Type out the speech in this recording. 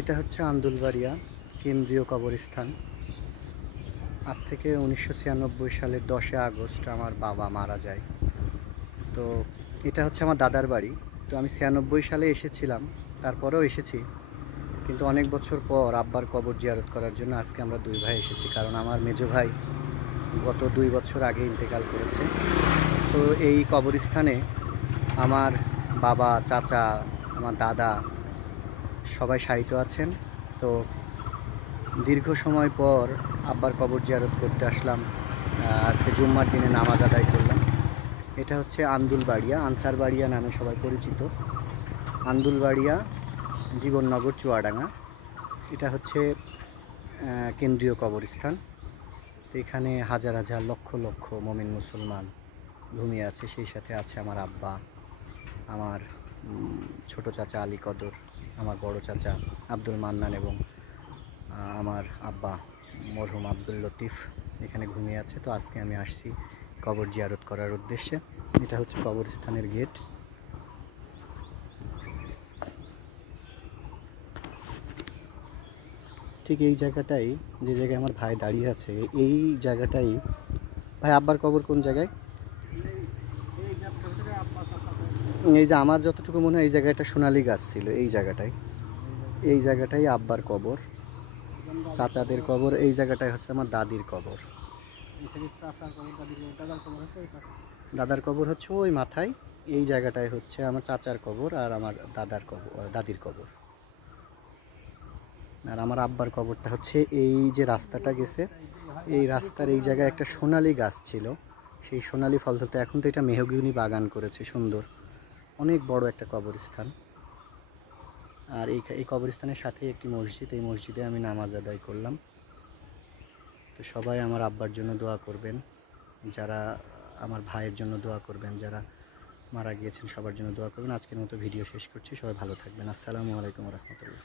এটা হচ্ছে আন্দুলবাড়িয়া কেন্দ্রীয় কবরস্থান। আজ থেকে 1996 সালের 10 আগস্ট আমার বাবা মারা যায়। তো এটা হচ্ছে আমার দাদার বাড়ি। তো আমি 96 সালে এসেছিলাম, তারপরেও এসেছি, কিন্তু অনেক বছর পর আব্বার কবর জিয়ারত করার জন্য আজকে আমরা দুই ভাই এসেছি, কারণ আমার মেজো ভাই গত 2 বছর আগে ইন্তেকাল করেছে। তো এই কবরস্থানে আমার বাবা, চাচা, আমার দাদা সবাই শায়িত আছেন। তো দীর্ঘ সময় পর আব্বার কবর জিয়ারত করতে আসলাম। আজকে জুম্মার দিনে নামাজ আদায় করলাম। এটা হচ্ছে আন্দুলবাড়িয়া, আনসারবাড়িয়া নামে সবাই পরিচিত। আন্দুলবাড়িয়া, জীবননগর, চুয়াডাঙ্গা। এটা হচ্ছে কেন্দ্রীয় কবরস্থান। তো এখানে হাজার হাজার লক্ষ লক্ষ মুমিন মুসলমান ঘুমিয়ে আছে। সেই সাথে আছে আমার আব্বা, আমার ছোট চাচা আলী কদর, আমার বড় চাচা আব্দুল মান্নান এবং আমার আব্বা মরহুম আব্দুল লতিফ এখানে ঘুমিয়ে আছে। তো আজকে আমি আসছি কবর জিয়ারত করার উদ্দেশ্যে। এটা হচ্ছে কবরস্থানের গেট। ঠিক এই জায়গাটাই, যে জায়গায় আমার ভাই দাঁড়িয়ে আছে, এই জায়গাটাই। ভাই, আব্বার কবর কোন জায়গায়? এই যে আমার যতটুকু মনে হয় এই জায়গাটা সোনালী গাছ ছিল, এই জায়গাটাই। এই জায়গাটাই আব্বার কবর, চাচাদের কবর। এই জায়গাটাই হচ্ছে আমার দাদির কবর। দাদার কবর হচ্ছে ওই মাথায়। এই জায়গাটায় হচ্ছে আমার চাচার কবর আর আমার দাদার কবর, দাদির কবর। আর আমার আব্বার কবরটা হচ্ছে এই যে রাস্তাটা গেছে, এই রাস্তার এই জায়গায় একটা সোনালী গাছ ছিল, সেই সোনালী ফল ধরতে। এখন তো এটা মেহগিনি বাগান করেছে, সুন্দর, অনেক বড় একটা কবরস্থান। আর এই কবরস্থানের সাথে একটি মসজিদ, এই মসজিদে আমি নামাজ আদায় করলাম। তো সবাই আমার আব্বার জন্য দোয়া করবেন, যারা আমার ভাইয়ের জন্য দোয়া করবেন, যারা মারা গিয়েছেন সবার জন্য দোয়া করবেন। আজকের মতো ভিডিও শেষ করছি। সবাই ভালো থাকবেন। আসসালামু আলাইকুম রহমতুল্লাহ।